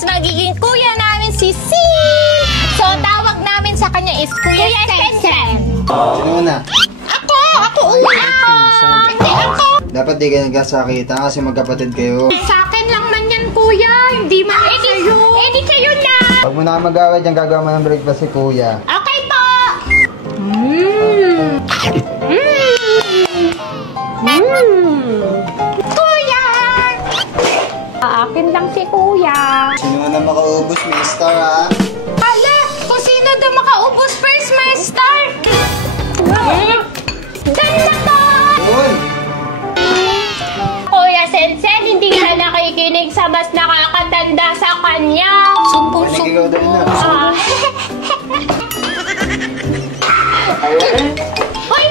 Tapos magiging kuya namin si Sin. So tawag namin sa kanya is Kuya Sen. Sino muna? Ako una. Hindi ako. Dapat di kayo nagkasakitan kasi magkapatid kayo. Sa akin lang man yan kuya. Hindi man sa'yo. Di kayo na. Pag mo na mag-away dyan, gagawa mo ng breakfast si kuya. Okay po. Kuya! Akin lang si kuya. Sino na makaubos, mister, ha? Hala! Kung sino daw makaubos first, may start! Dyan na po! Yun! Kuya Sensen, hindi ka nakikinig sa mas nakakatanda sa kanya. Naligaw din na. Ay!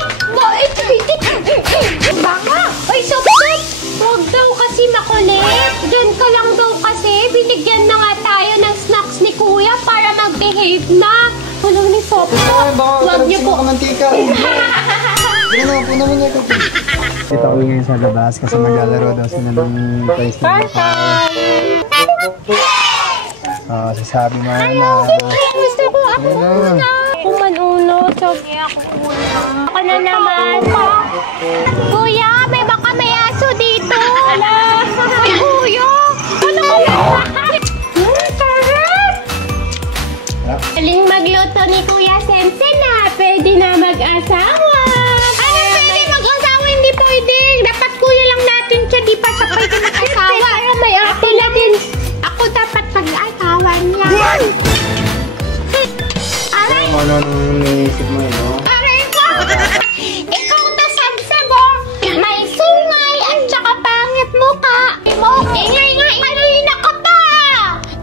Banga! Ay, sup-sup! Huwag daw kasi makulit. Diyan ka lang daw kasi. Binigyan na nga tayo ng snacks ni Kuya para mag-behave na. Walang ni Sup-sup. Huwag niyo po. Kamantika. Hindi na po naman ito. Kita ko ngayon sa labas kasi maglalaro daw sila ng toys na sasabi mo na. Gusto ko ako una. Ako man uno. Sige, ako una. Ako na naman. Kuya, may baka may aso dito. Hala. Kuya. Ano ka na? Sarap. Galing magluto ni Kuya Sensen na. Pwede na mag-asawa. Ano pwede mag-asawa? Hindi pwede. Dapat kuya lang natin siya. Di pa sa pwede mag-asawa. Pero may ate na din. Ako dapat mag-asawa niya. Aray! Ano nung naisip mo yun, no? Aray ko! Ikaw tasag-sago. May sungay at saka pangit mukha. Ingay nga! Kanina ka pa!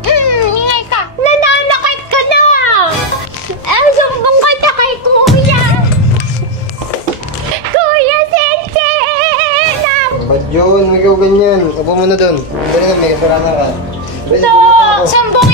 Ingay ka! Nananakit ka na! Ang sumbong ka na kay Kuya! Kuya Sensen! Ba't yun? Ikaw ganyan. Upo mo na dun. Dali na, may kasalanan ka. Sumbong